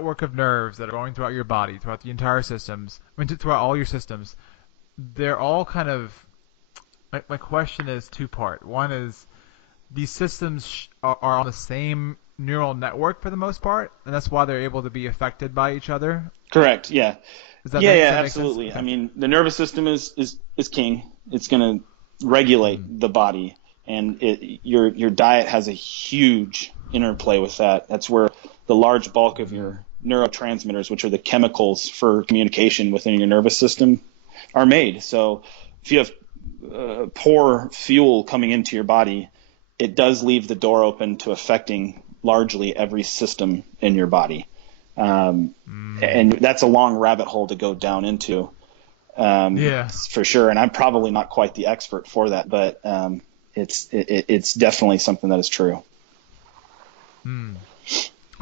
network of nerves that are going throughout your body, throughout the entire systems, I mean, throughout all your systems, they're all kind of. My question is two-part. One is these systems are on the same neural network for the most part, and that's why they're able to be affected by each other. Correct. Yeah. Does that make sense? Absolutely. Okay. I mean, the nervous system is king. It's going to regulate the body, and your diet has a huge interplay with that. That's where the large bulk of your neurotransmitters, which are the chemicals for communication within your nervous system, are made. So if you have poor fuel coming into your body, it does leave the door open to affecting largely every system in your body. And that's a long rabbit hole to go down into, for sure. And I'm probably not quite the expert for that, but it's definitely something that is true. And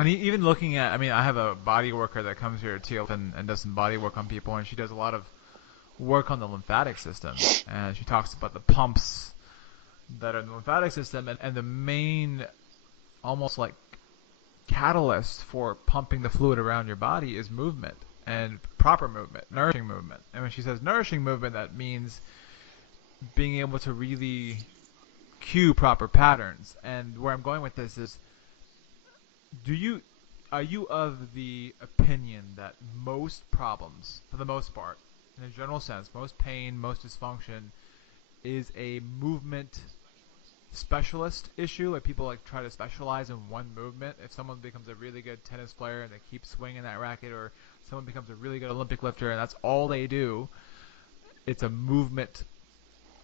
even looking at, I mean, I have a body worker that comes here too and does some body work on people, and she does a lot of work on the lymphatic system, and she talks about the pumps that are in the lymphatic system, and the main almost like catalyst for pumping the fluid around your body is movement, and proper movement, nourishing movement. And when she says nourishing movement, that means being able to really cue proper patterns. And where I'm going with this is, are you of the opinion that most problems, for the most part, in a general sense, most pain, most dysfunction, is a movement specialist issue? Like people like try to specialize in one movement. If someone becomes a really good tennis player and they keep swinging that racket, or someone becomes a really good Olympic lifter and that's all they do, it's a movement.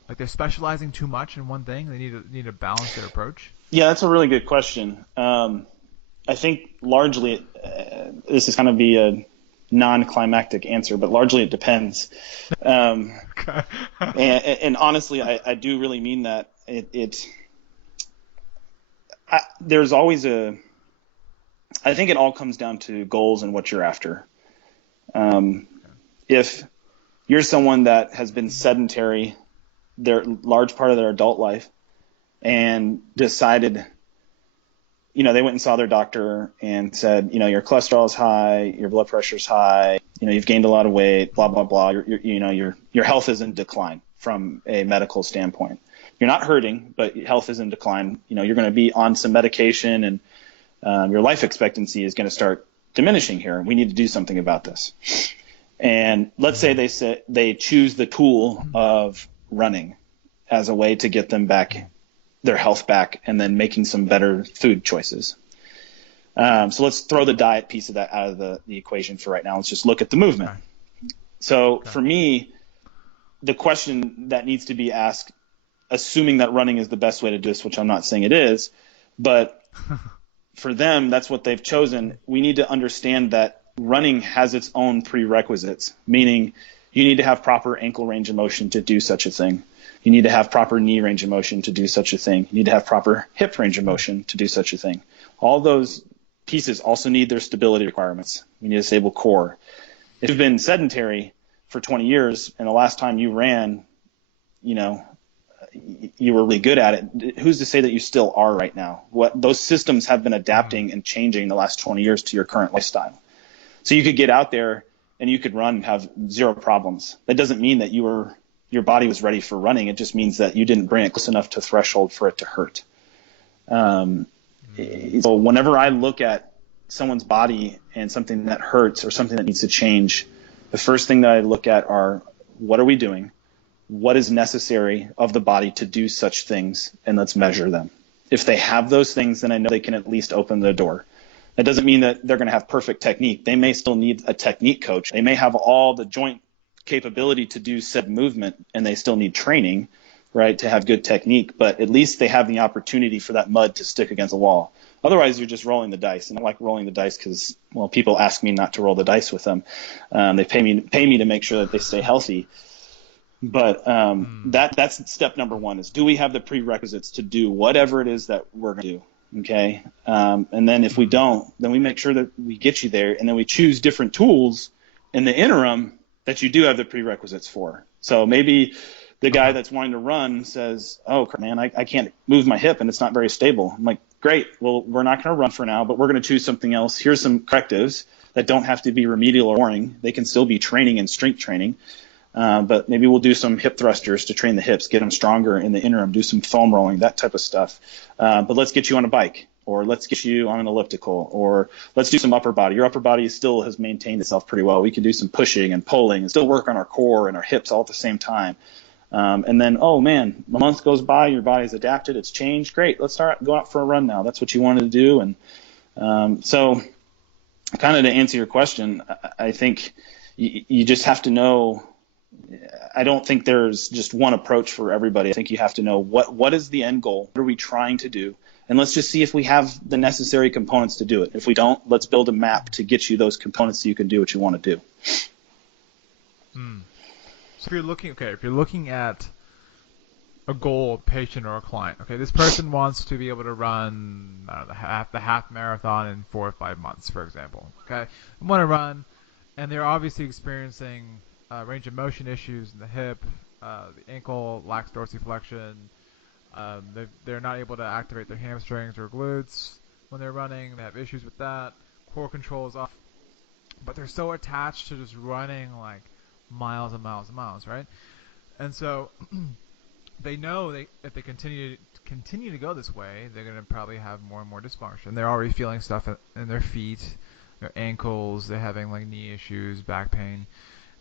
Like they're specializing too much in one thing. They need to balance their approach. Yeah, that's a really good question. I think largely this is kind of be a non-climactic answer, but largely it depends. Okay. and honestly, I do really mean that. There's always I think it all comes down to goals and what you're after. If you're someone that has been sedentary their large part of their adult life and decided, they went and saw their doctor and said, your cholesterol is high, your blood pressure is high, you've gained a lot of weight, blah, blah, blah. Your health is in decline from a medical standpoint. You're not hurting, but health is in decline. You're going to be on some medication, and your life expectancy is going to start diminishing here. We need to do something about this. And let's say they choose the tool of running as a way to get them back, their health back, and then making some better food choices. So let's throw the diet piece of that out of the equation for right now. Let's just look at the movement. So for me, the question that needs to be asked, assuming that running is the best way to do this, which I'm not saying it is, but for them, that's what they've chosen. We need to understand that running has its own prerequisites, meaning you need to have proper ankle range of motion to do such a thing. You need to have proper knee range of motion to do such a thing. You need to have proper hip range of motion to do such a thing. All those pieces also need their stability requirements. You need a stable core. If you've been sedentary for 20 years and the last time you ran, you were really good at it, who's to say that you still are right now? Those systems have been adapting and changing the last 20 years to your current lifestyle. So you could get out there and you could run and have zero problems. That doesn't mean that your body was ready for running. It just means that you didn't bring it close enough to threshold for it to hurt. So whenever I look at someone's body and something that hurts or something that needs to change, the first thing that I look at are, what are we doing? What is necessary of the body to do such things, and let's measure them. If they have those things, then I know they can at least open the door. That doesn't mean that they're going to have perfect technique. They may still need a technique coach. They may have all the joint capability to do said movement, and they still need training, right, to have good technique. But at least they have the opportunity for that mud to stick against a wall. Otherwise, you're just rolling the dice. And I like rolling the dice because, people ask me not to roll the dice with them. They pay me to make sure that they stay healthy. But that's step number one, is do we have the prerequisites to do whatever it is that we're going to do, okay? And then if we don't, then we make sure that we get you there, and then we choose different tools in the interim that you do have the prerequisites for. So maybe the guy that's wanting to run says, oh, man, I can't move my hip and it's not very stable. I'm like, great, well, we're not going to run for now, but we're going to choose something else. Here's some correctives. that don't have to be remedial or boring. They can still be training and strength training. But maybe we'll do some hip thrusters to train the hips, get them stronger in the interim, do some foam rolling, that type of stuff. But let's get you on a bike, or let's get you on an elliptical, or let's do some upper body. Your upper body still has maintained itself pretty well. We can do some pushing and pulling and still work on our core and our hips all at the same time. And then, oh man, a month goes by, your body's adapted, it's changed. Great, let's go out for a run now. That's what you wanted to do. And so kind of to answer your question, I think you just have to know. I don't think there's just one approach for everybody. I think you have to know what is the end goal? What are we trying to do? And let's just see if we have the necessary components to do it. If we don't, let's build a map to get you those components so you can do what you want to do. So if you're looking at a goal, a patient or a client, okay, this person wants to be able to run the half marathon in 4 or 5 months, for example. Okay, they want to run, and they're obviously experiencing range of motion issues in the hip, the ankle lacks dorsiflexion. They're not able to activate their hamstrings or glutes when they're running. They have issues with that. Core control is off. But they're so attached to just running like miles and miles and miles, right? And so they know if they continue to go this way, they're going to probably have more and more dysfunction. They're already feeling stuff in their feet, their ankles. They're having like knee issues, back pain.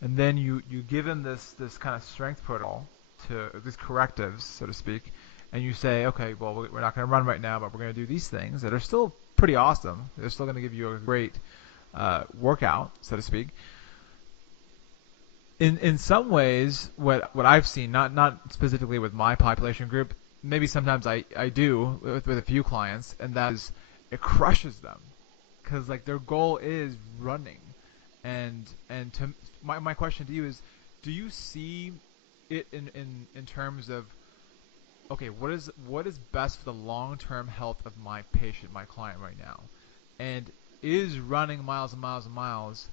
And then you give them this kind of strength protocol, to these correctives, so to speak, and you say, okay, well, we're not going to run right now, but we're going to do these things that are still pretty awesome. They're still going to give you a great workout, so to speak. In some ways, what I've seen, not specifically with my population group, maybe sometimes I do with a few clients, and that is it crushes them because like their goal is running. And my question to you is, do you see it in terms of, okay, what is best for the long-term health of my patient, my client right now? And is running miles and miles and miles,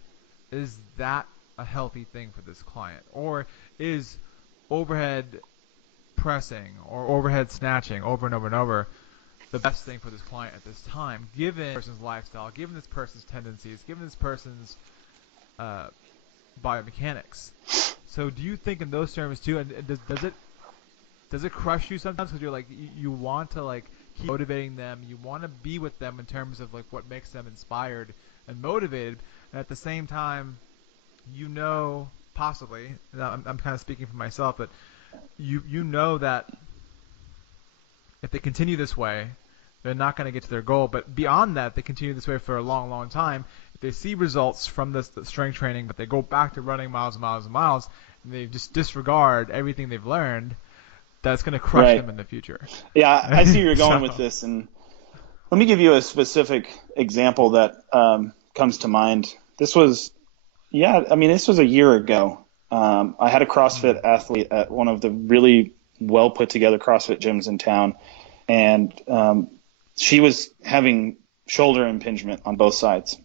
is that a healthy thing for this client? Or is overhead pressing or overhead snatching over and over and over the best thing for this client at this time, given this person's lifestyle, given this person's tendencies, given this person's biomechanics? So do you think in those terms too? And does it crush you sometimes because you're like you want to like keep motivating them, you want to be with them in terms of like what makes them inspired and motivated, and at the same time, possibly, I'm kind of speaking for myself, but you know that if they continue this way, they're not going to get to their goal. But beyond that, if they continue this way for a long, long time, if they see results from the strength training, but they go back to running miles and miles and miles, and they just disregard everything they've learned, that's going to crush them in the future. Yeah, I see where you're going with this. And let me give you a specific example that comes to mind. This was a year ago. I had a CrossFit athlete at one of the really well put together CrossFit gyms in town, and she was having shoulder impingement on both sides.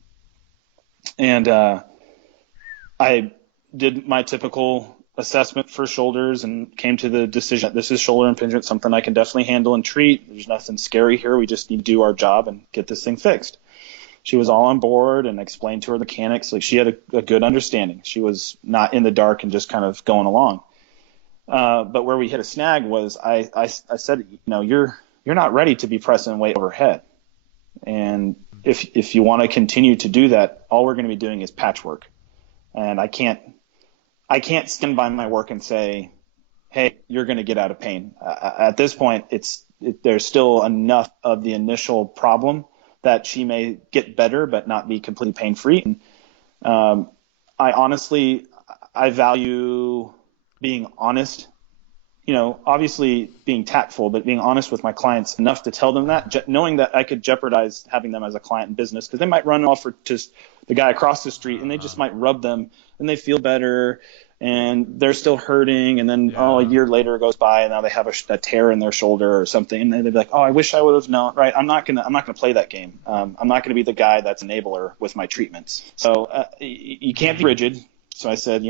And I did my typical assessment for shoulders and came to the decision that this is shoulder impingement, something I can definitely handle and treat. There's nothing scary here. We just need to do our job and get this thing fixed. She was all on board and explained to her the mechanics. Like, she had a good understanding. She was not in the dark and just kind of going along. But where we hit a snag was I said, you're not ready to be pressing weight overhead. And if you want to continue to do that, all we're going to be doing is patchwork. And I can't stand by my work and say, hey, you're going to get out of pain. At this point, there's still enough of the initial problem that she may get better but not be completely pain-free. I value being honest, obviously being tactful, but being honest with my clients enough to tell them that, knowing that I could jeopardize having them as a client in business, because they might run off for just the guy across the street and they just might rub them and they feel better and they're still hurting. And then, a year later goes by and now they have a tear in their shoulder or something. And then they'd be like, oh, I wish I would have known, right? I'm not going to play that game. I'm not going to be the guy that's an enabler with my treatments. So you can't be rigid. So I said,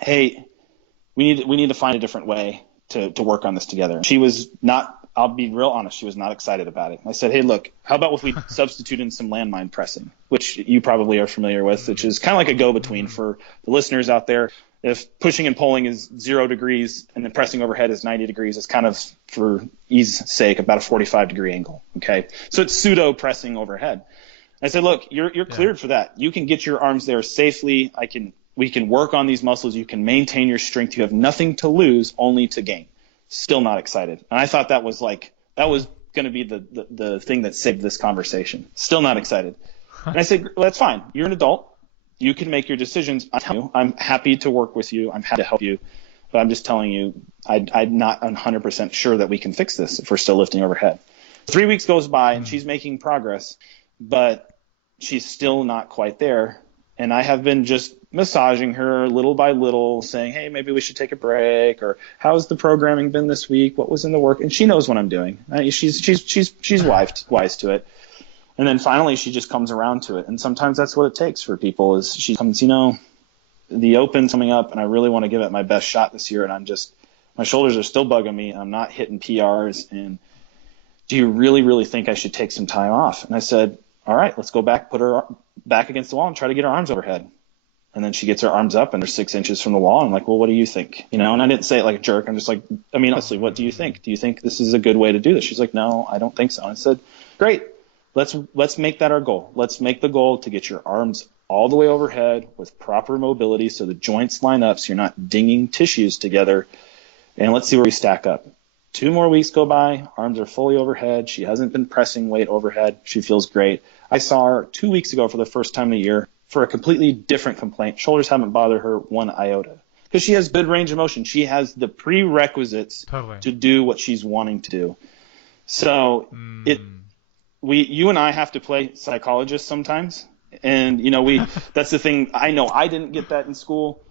hey, we need to find a different way to work on this together. She was not I'll be real honest, she was not excited about it. I said, hey, look, how about if we substitute in some landmine pressing, which you probably are familiar with, which is kind of like a go-between for the listeners out there. If pushing and pulling is 0 degrees and then pressing overhead is 90 degrees, it's kind of, for ease sake, about a 45-degree angle. Okay, so it's pseudo pressing overhead. I said, look, you're cleared for that. You can get your arms there safely. We can work on these muscles. You can maintain your strength. You have nothing to lose, only to gain. Still not excited. And I thought that was going to be the thing that saved this conversation. Still not excited. And I said, well, that's fine. You're an adult. You can make your decisions. I'm happy to work with you. I'm happy to help you. But I'm just telling you, I'm not 100% sure that we can fix this if we're still lifting overhead. 3 weeks goes by and she's making progress, but she's still not quite there. And I have been just massaging her little by little, saying, hey, maybe we should take a break, or how's the programming been this week? What was in the work? And she knows what I'm doing. She's wise to it. And then finally she just comes around to it. And sometimes that's what it takes for people, is she comes, the Open's coming up and I really want to give it my best shot this year. And my shoulders are still bugging me. I'm not hitting PRs. And do you really, really think I should take some time off? And I said, all right, let's go back, put her back against the wall and try to get her arms overhead. And then she gets her arms up and they're 6 inches from the wall. I'm like, well, what do you think? And I didn't say it like a jerk. I'm just like, honestly, what do you think? Do you think this is a good way to do this? She's like, no, I don't think so. And I said, great. Let's make that our goal. Let's make the goal to get your arms all the way overhead with proper mobility so the joints line up so you're not dinging tissues together. And let's see where we stack up. 2 more weeks go by. Arms are fully overhead. She hasn't been pressing weight overhead. She feels great. I saw her 2 weeks ago for the first time in a year for a completely different complaint. Shoulders haven't bothered her one iota because she has good range of motion. She has the prerequisites to do what she's wanting to do. So you and I have to play psychologists sometimes. And, that's the thing. I know I didn't get that in school.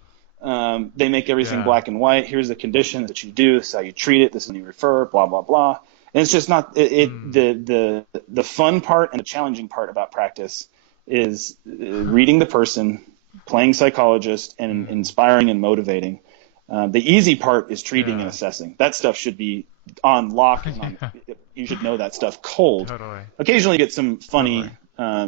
They make everything black and white. Here's the condition that you do. This is how you treat it. This is when you refer, blah, blah, blah. And it's just not the fun part and the challenging part about practice is reading the person, playing psychologist, and inspiring and motivating. The easy part is treating and assessing. That stuff should be on lock. You should know that stuff cold. Totally. Occasionally you get some funny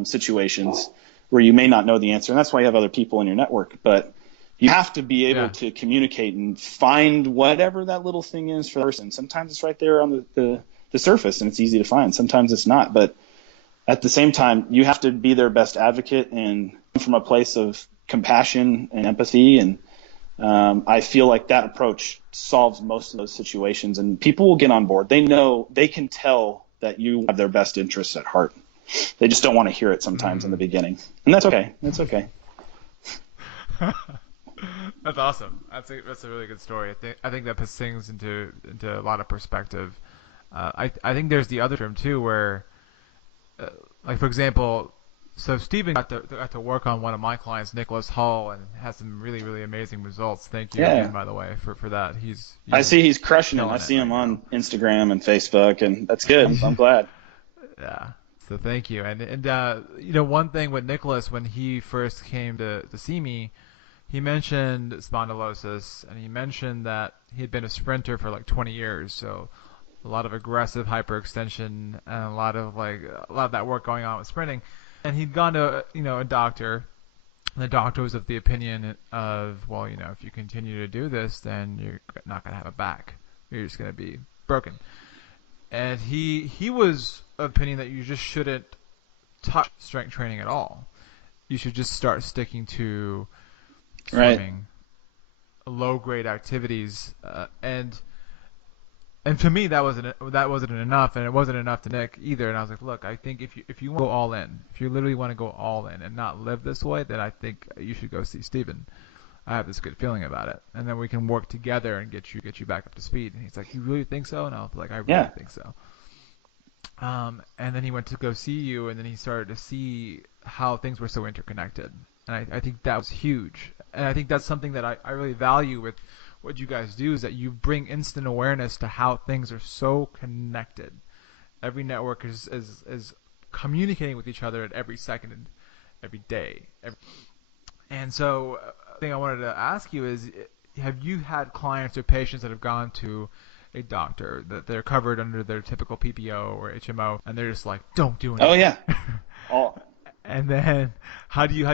situations where you may not know the answer, and that's why you have other people in your network. But you have to be able to communicate and find whatever that little thing is for the person. Sometimes it's right there on the surface and it's easy to find. Sometimes it's not. But at the same time, you have to be their best advocate and from a place of compassion and empathy. And I feel like that approach solves most of those situations. And people will get on board. They can tell that you have their best interests at heart. They just don't want to hear it sometimes in the beginning. And that's okay. That's okay. That's awesome. That's a really good story. I think that puts things into a lot of perspective. I think there's the other term too, where, like for example, so Stephen got to work on one of my clients, Nicholas Hall, and has some really, really amazing results. Thank you again, by the way, for that. I see he's crushing it. I see him on Instagram and Facebook, and that's good. I'm glad. Yeah. So thank you. And one thing with Nicholas, when he first came to see me, he mentioned spondylosis, and he mentioned that he had been a sprinter for like 20 years, so a lot of aggressive hyperextension and a lot of that work going on with sprinting. And he'd gone to a doctor, and the doctor was of the opinion of, well, if you continue to do this, then you're not going to have a back. You're just going to be broken. And he was of opinion that you just shouldn't touch strength training at all. You should just start sticking to swimming, low-grade activities, and to me that wasn't enough, and it wasn't enough to Nick either. And I was like, look, I think if you want to go all in, if you literally want to go all in and not live this way, then I think you should go see Stephen. I have this good feeling about it, and then we can work together and get you back up to speed. And he's like, you really think so? And I was like, I really think so. And then he went to go see you, and then he started to see how things were so interconnected. And I think that was huge. And I think that's something that I really value with what you guys do, is that you bring instant awareness to how things are so connected. Every network is communicating with each other at every second and every day. And so the thing I wanted to ask you is, have you had clients or patients that have gone to a doctor that they're covered under their typical PPO or HMO, and they're just like, don't do anything. Oh yeah. All And then how do you